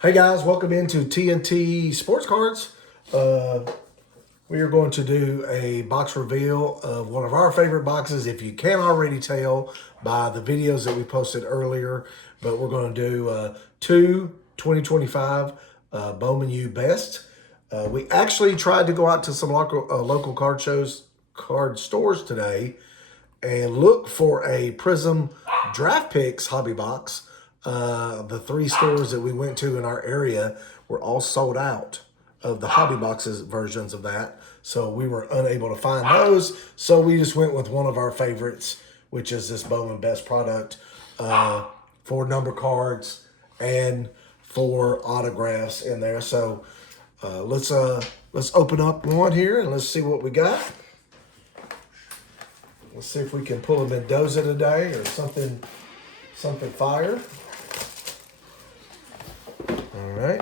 Hey guys, welcome into TNT Sports Cards. We are going to do a box reveal of one of our favorite boxes, if you can't already tell by the videos that we posted earlier. But we're going to do two 2025 Bowman U Best. We actually tried to go out to some local card stores today and look for a Prism Draft Picks hobby box. The three stores that we went to in our area were all sold out of the hobby boxes versions of that. So we were unable to find those. So we just went with one of our favorites, which is this Bowman Best product for number cards and for autographs in there. So let's open up one here and let's see what we got. Let's see if we can pull a Mendoza today or something fire. All right.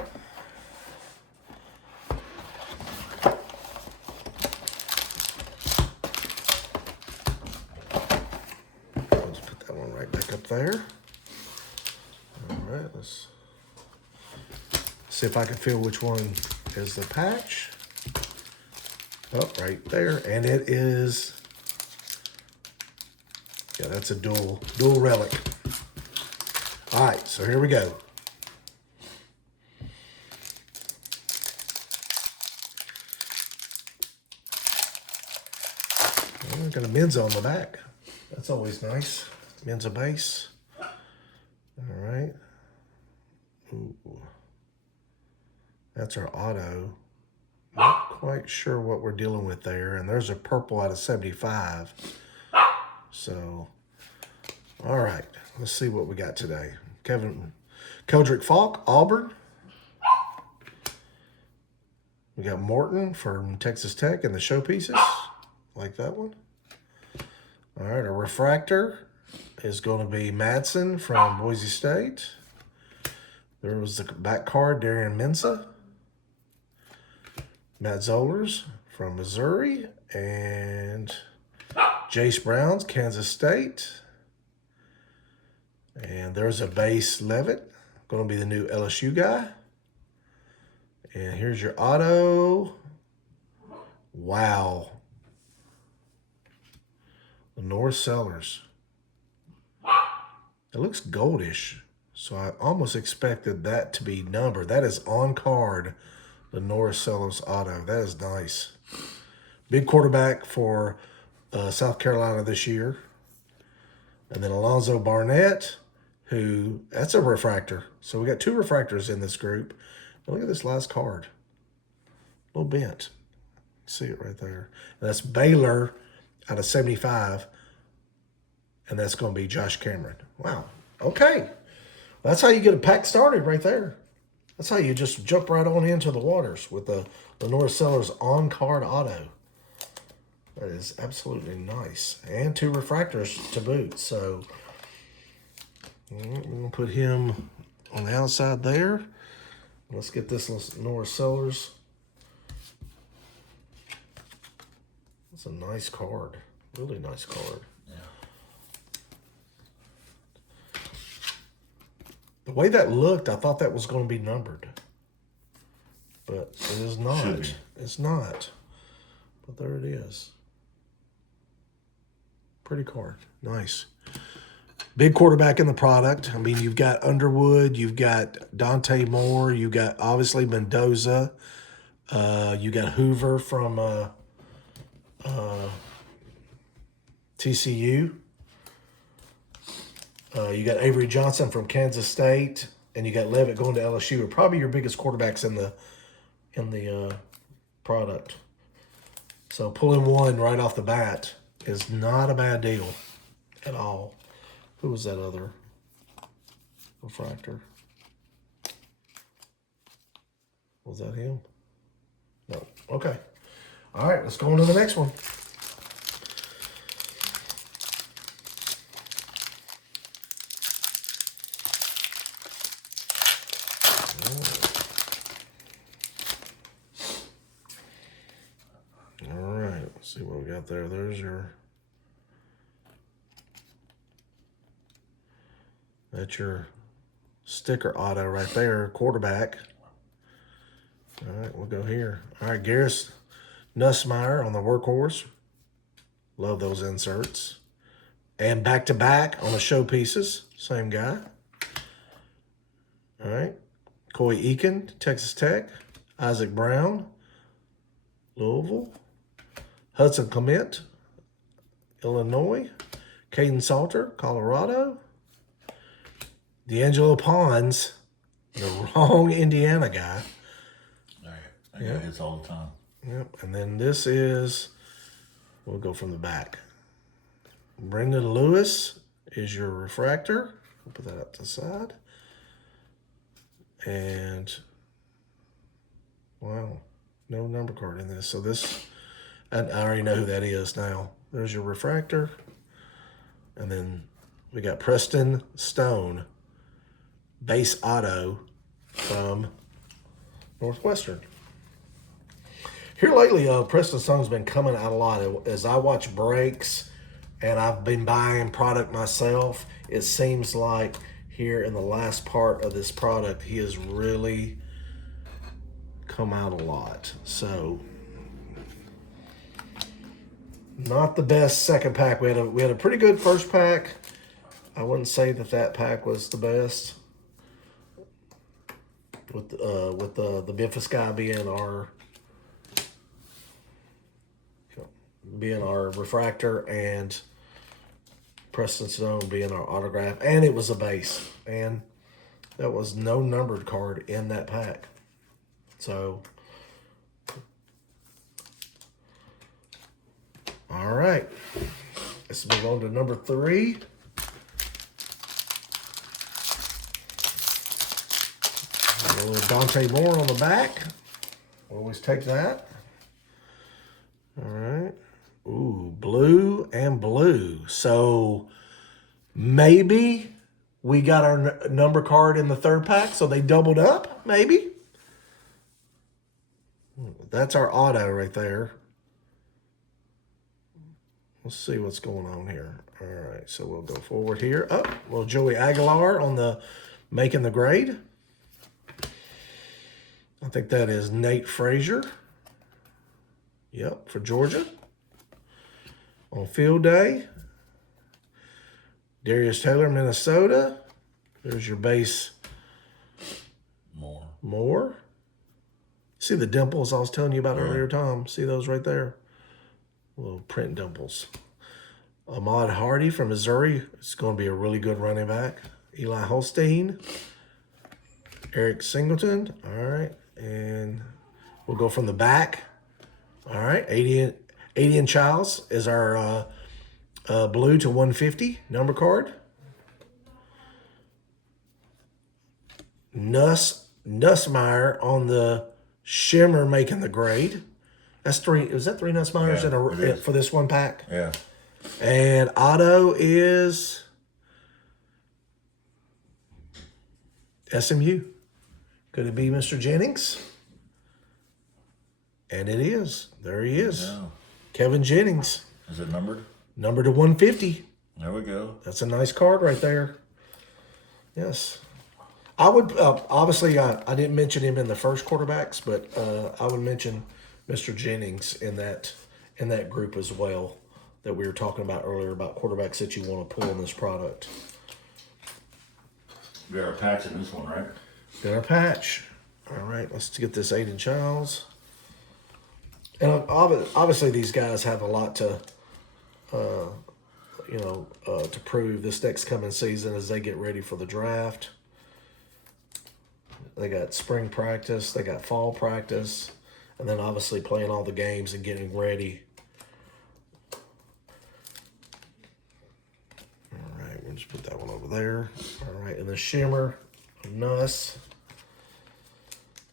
Let's put that one right back up there. All right, let's see if I can feel which one is the patch. Oh, right there. And it is, yeah, that's a dual relic. All right, so here we go. Oh, got a Menza on the back. That's always nice. Menza base. All right. Ooh. That's our auto. Not quite sure what we're dealing with there. And there's a purple out of 75. So, all right. Let's see what we got today. Keldrick Falk, Auburn. We got Morton from Texas Tech and the showpieces. Like that one. All right, our refractor is going to be Madsen from Boise State. There was the back card, Darian Mensa. Matt Zollers from Missouri. And Jace Browns, Kansas State. And there's a base Levitt, going to be the new LSU guy. And here's your auto. Wow. Lenore Sellers. It looks goldish, so I almost expected that to be numbered. That is on card, Lenore Sellers auto. That is nice. Big quarterback for South Carolina this year. And then Alonzo Barnett, who, that's a refractor. So we got two refractors in this group. But look at this last card. A little bent. See it right there. And that's Baylor out of 75. And that's going to be Josh Cameron. Wow. Okay. That's how you get a pack started right there. That's how you just jump right on into the waters with the Lenore Sellers on-card auto. That is absolutely nice. And two refractors to boot. So we're going to put him on the outside there. Let's get this Lenore Sellers. That's a nice card. Really nice card. Yeah. The way that looked, I thought that was going to be numbered. But it is not. It's not. But there it is. Pretty card. Nice. Big quarterback in the product. I mean, you've got Underwood, you've got Dante Moore, you've got obviously Mendoza, you got Hoover from TCU. You got Avery Johnson from Kansas State, and you got Levitt going to LSU. Are probably your biggest quarterbacks in the product. So pulling one right off the bat is not a bad deal at all. Who was that other refractor? Was that him? No. Okay. All right, let's go on to the next one. All right, let's see what we got there. There's your... That's your sticker auto right there, quarterback. All right, we'll go here. All right, Garris Nussmeier on the workhorse. Love those inserts. And back-to-back on the showpieces. Same guy. All right. Coy Eakin, Texas Tech. Isaac Brown, Louisville. Hudson Clement, Illinois. Caden Salter, Colorado. D'Angelo Pons, the wrong Indiana guy. I get hits all the time. Yep. And then this is, we'll go from the back. Brendan Lewis is your refractor. We'll put that up to the side. And, wow, no number card in this. So this, I already know who that is now. There's your refractor. And then we got Preston Stone, base auto from Northwestern. Here lately, Preston Stone's been coming out a lot. As I watch breaks and I've been buying product myself, it seems like here in the last part of this product, he has really come out a lot. So, not the best second pack. We had a pretty good first pack. I wouldn't say that pack was the best. With the Memphis guy being our refractor and Preston Stone being our autograph, and it was a base, and that was no numbered card in that pack. So, all right, let's move on to number 3. A little Dante Moore on the back. Always take that. All right. Ooh, blue and blue. So maybe we got our number card in the third pack, so they doubled up, maybe. That's our auto right there. Let's see what's going on here. All right, so we'll go forward here. Oh, well, Joey Aguilar on the making the grade. I think that is Nate Frazier. Yep, for Georgia. On field day, Darius Taylor, Minnesota. There's your base. Moore. See the dimples I was telling you about earlier, Tom? See those right there? Little print dimples. Ahmad Hardy from Missouri. It's going to be a really good running back. Eli Holstein. Eric Singleton. All right. And we'll go from the back. All right. 80 Childs is our blue to 150 number card. Nussmeier on the shimmer making the grade. That's 3. Is that 3 Nussmeiers for this one pack? Yeah. And auto is SMU. Could it be Mr. Jennings? And it is. There he is. Yeah. Kevin Jennings. Is it numbered? Numbered to 150. There we go. That's a nice card right there. Yes. I would, obviously, I didn't mention him in the first quarterbacks, but I would mention Mr. Jennings in that group as well that we were talking about earlier about quarterbacks that you want to pull in this product. We got our patch in this one, right? Got our patch. All right, let's get this Aiden Childs. And obviously these guys have a lot to, to prove this next coming season as they get ready for the draft. They got spring practice, they got fall practice, and then obviously playing all the games and getting ready. All right, we'll just put that one over there. All right, and the shimmer, Nuss.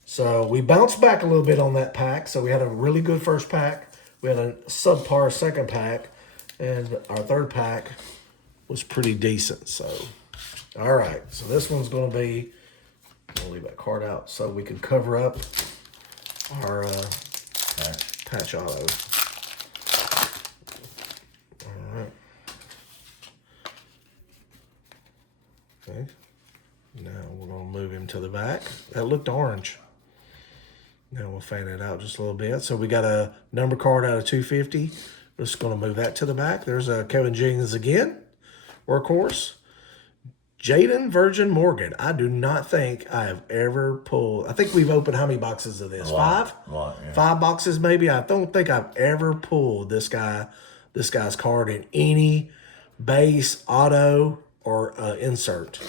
So we bounced back a little bit on that pack. So we had a really good first pack. We had a subpar second pack. And our third pack was pretty decent. So, all right. So this one's going to be, I'll leave that card out so we can cover up our patch auto. All right. Okay. Now we're going to move him to the back. That looked orange. Now we'll fan it out just a little bit. So we got a number card out of 250. We're just going to move that to the back. There's a Kevin Jenkins again, workhorse. Jaden Virgin Morgan. I do not think I have ever pulled. I think we've opened how many boxes of this? Five? A lot, yeah. 5 boxes maybe. I don't think I've ever pulled this guy's card in any base, auto, or insert.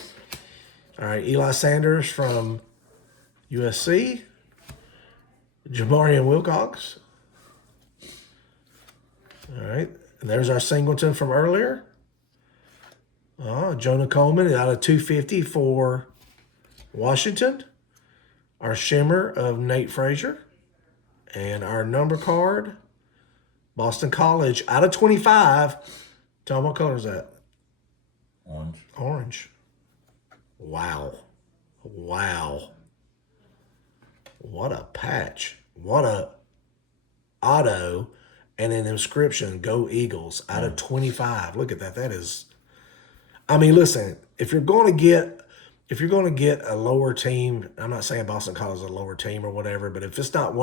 All right, Eli Sanders from USC. Jamarian Wilcox. All right, and there's our Singleton from earlier. Jonah Coleman out of 250 for Washington. Our shimmer of Nate Frazier. And our number card, Boston College out of 25. Tell me what color is that? Orange. Orange. Wow. Wow. What a patch. What a auto and an inscription, Go Eagles, out of 25. Look at that. That is, I mean, listen, if you're going to get a lower team, I'm not saying Boston College is a lower team or whatever, but if it's not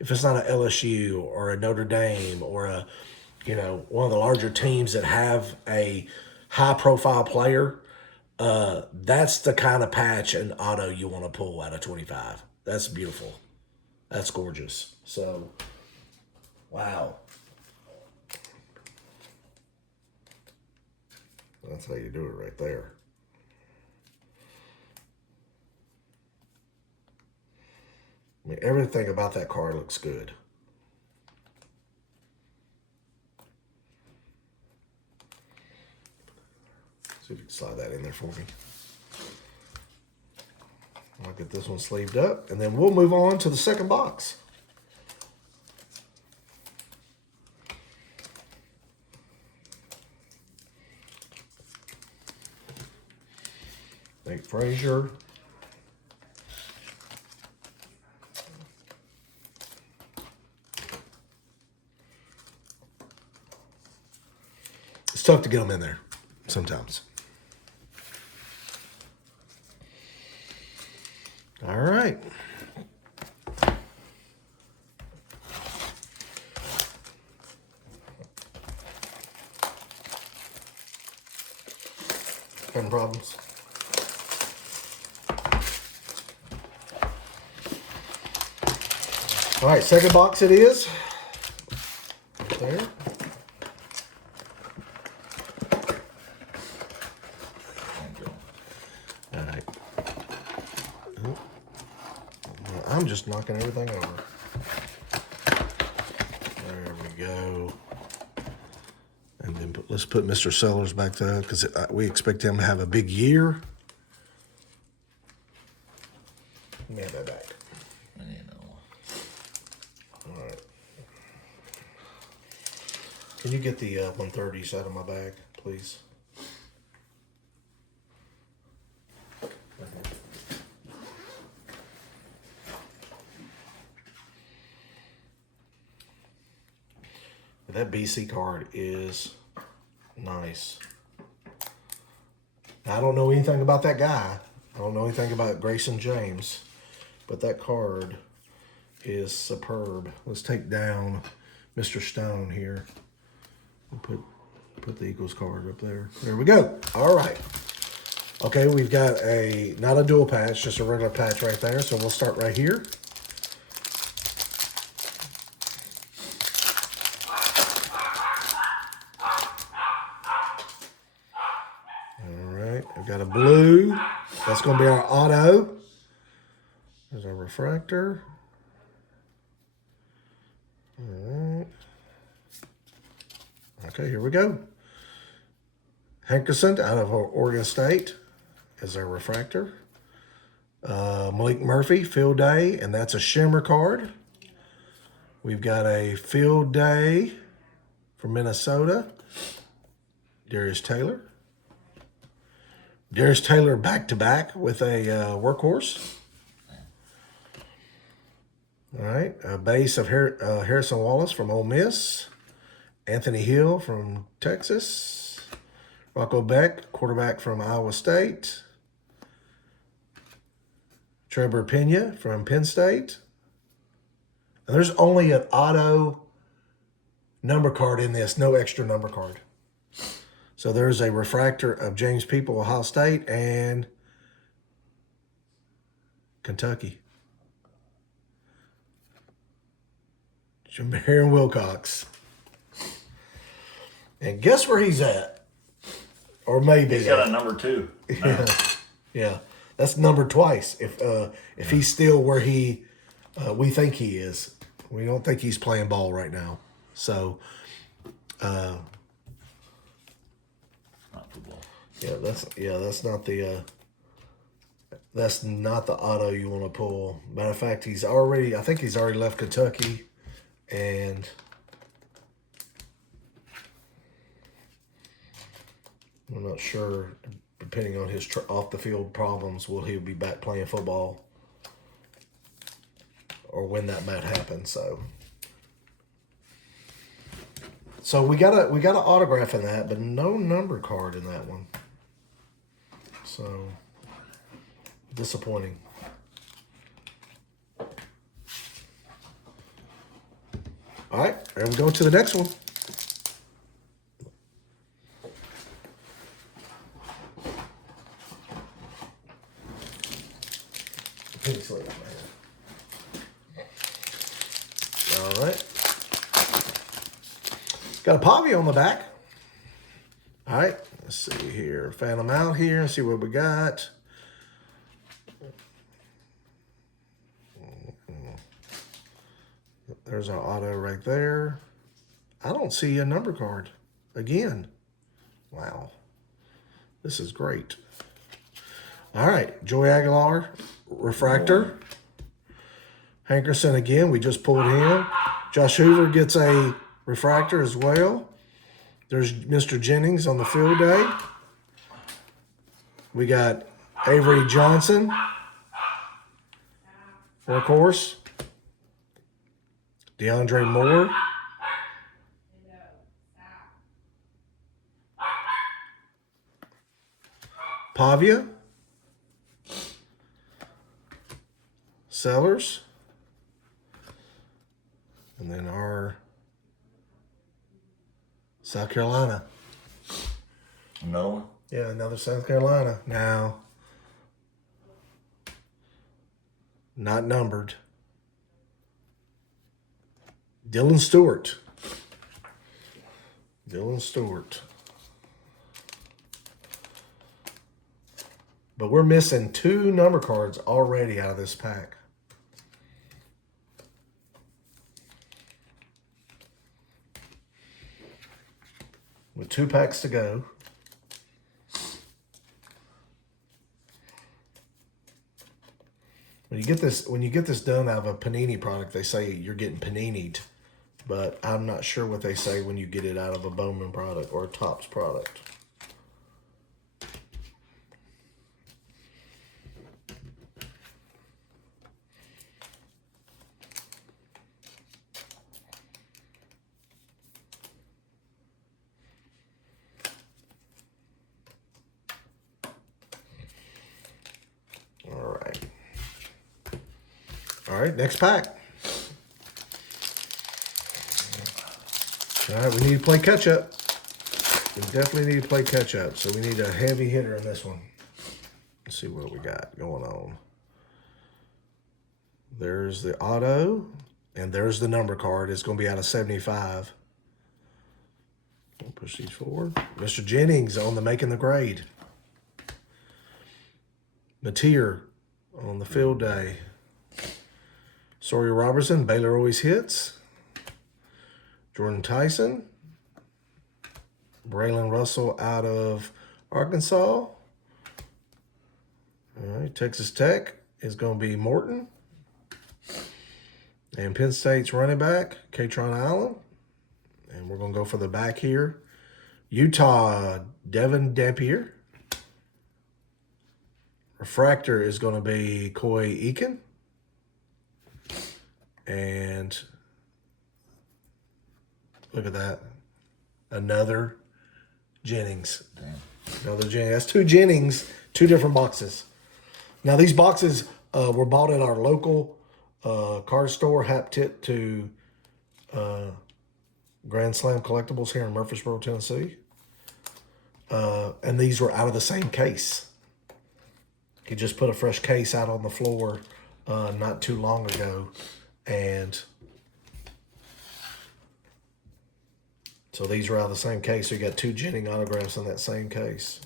if it's not a LSU or a Notre Dame or one of the larger teams that have a high profile player, that's the kind of patch and auto you want to pull out of 25. That's beautiful. That's gorgeous. So, wow. That's how you do it right there. I mean, everything about that card looks good. See if you can slide that in there for me. I'll get this one sleeved up, and then we'll move on to the second box. Nate Frazier. It's tough to get them in there sometimes. All right. Having problems? All right, second box it is. There. All right. I'm just knocking everything over. There we go. And then let's put Mr. Sellers back there because we expect him to have a big year. Let me have that back. All right. Can you get the 130s out of my bag, please? That BC card is nice. I don't know anything about that guy. I don't know anything about Grayson James, but that card is superb. Let's take down Mr. Stone here and put the Eagles card up there. There we go. All right. Okay, we've got not a dual patch, just a regular patch right there. So we'll start right here. We've got a blue. That's going to be our auto. There's our refractor. All right. Okay, here we go. Hankerson out of Oregon State is our refractor. Malik Murphy, Field Day, and that's a shimmer card. We've got a Field Day from Minnesota. Darius Taylor. Darius Taylor back-to-back with a workhorse. All right, a base of Harrison Wallace from Ole Miss. Anthony Hill from Texas. Rocco Beck, quarterback from Iowa State. Trevor Pena from Penn State. And there's only an auto number card in this, no extra number card. So there's a refractor of James People, Ohio State, and Kentucky. Jameer Wilcox. And guess where he's at? Or maybe He's got a number 2. Yeah, yeah. That's numbered twice. If he's still where we think he is, we don't think he's playing ball right now. So, Not football. that's not the auto you want to pull. Matter of fact, I think he's already left Kentucky, and I'm not sure. Depending on his off the field problems, will he be back playing football, or when that might happen? So we got an autograph in that, but no number card in that one. So disappointing. All right, and we go to the next one. All right. Got a Pavia on the back. All right, let's see here. Fan them out here and see what we got. There's our auto right there. I don't see a number card again. Wow. This is great. All right, Joey Aguilar, refractor. Hankerson again, we just pulled him. Josh Hoover gets a refractor as well. There's Mr. Jennings on the field day. We got Avery Johnson, of course. DeAndre Moore. Pavia. Sellers. And then our South Carolina. Another one? Yeah, another South Carolina. Now, not numbered. Dylan Stewart. But we're missing 2 number cards already out of this pack. With 2 packs to go. When you get this done out of a Panini product, they say you're getting paninied. But I'm not sure what they say when you get it out of a Bowman product or a Topps product. All right, next pack. All right, we need to play catch up. We definitely need to play catch up. So we need a heavy hitter in this one. Let's see what we got going on. There's the auto, and there's the number card. It's going to be out of 75. We'll push these forward. Mr. Jennings on the making the grade. Mateer on the field day. Sawyer Robertson, Baylor always hits. Jordan Tyson. Braylon Russell out of Arkansas. All right, Texas Tech is going to be Morton. And Penn State's running back, Katron Allen. And we're going to go for the back here. Utah, Devin Dampier. Refractor is going to be Coy Eakin. And look at that. Another Jennings. Damn. Another Jennings. That's 2 Jennings, 2 different boxes. Now, these boxes were bought at our local card store, Hap Tit to Grand Slam Collectibles here in Murfreesboro, Tennessee. And these were out of the same case. He just put a fresh case out on the floor not too long ago. And so these are out of the same case. So you got 2 Jennings autographs in that same case.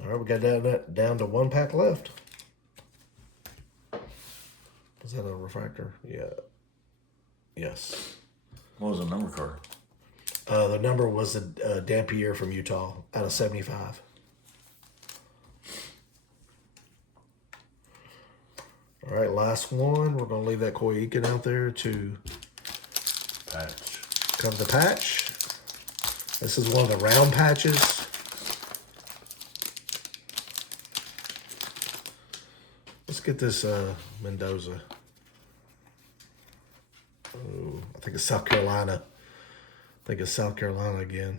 All right, we got down to 1 pack left. Is that a refractor? Yeah. Yes. What was the number card? The number was a Dampier from Utah out of 75. All right, last one. We're going to leave that Koi Iken out there to Patch. cover the patch. This is one of the round patches. Let's get this Mendoza. Ooh, I think it's South Carolina. I think it's South Carolina again.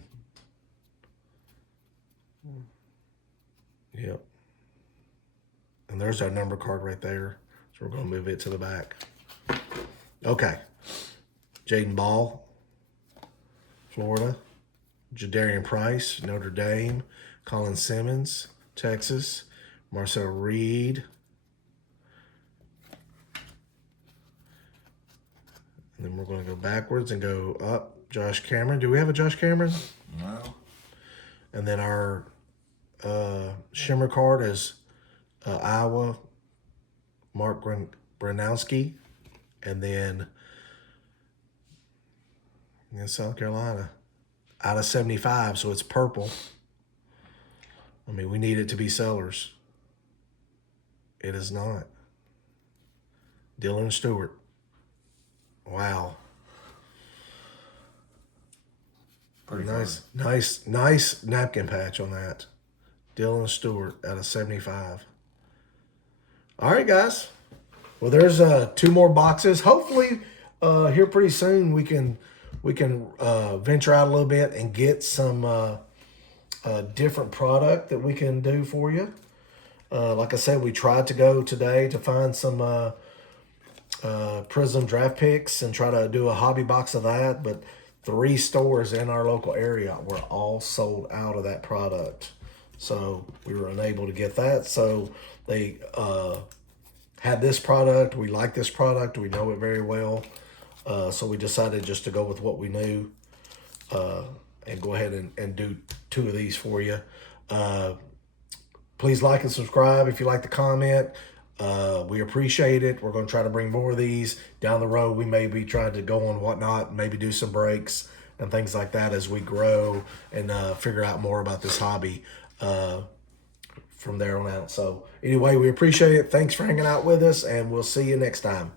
Yep. And there's our number card right there. So we're going to move it to the back. Okay. Jaden Ball, Florida. Jadarian Price, Notre Dame. Colin Simmons, Texas. Marcel Reed. And then we're going to go backwards and go up. Josh Cameron. Do we have a Josh Cameron? No. And then our shimmer card is Iowa, Mark Gronowski. And then in South Carolina, out of 75, so it's purple. I mean, we need it to be sellers. It is not. Dylan Stewart. Wow. Pretty Nice napkin patch on that. Dylan Stewart out of 75. All right, guys. Well, there's 2 more boxes. Hopefully, here pretty soon we can venture out a little bit and get some different product that we can do for you. Like I said, we tried to go today to find some Prism draft picks and try to do a hobby box of that, but 3 stores in our local area were all sold out of that product. So we were unable to get that. So they had this product. We like this product. We know it very well. So we decided just to go with what we knew and go ahead and do 2 of these for you. Please like and subscribe if you like the comment. We appreciate it. We're going to try to bring more of these down the road. We may be trying to go on Whatnot, maybe do some breaks and things like that as we grow and figure out more about this hobby from there on out. So anyway, we appreciate it. Thanks for hanging out with us, and we'll see you next time.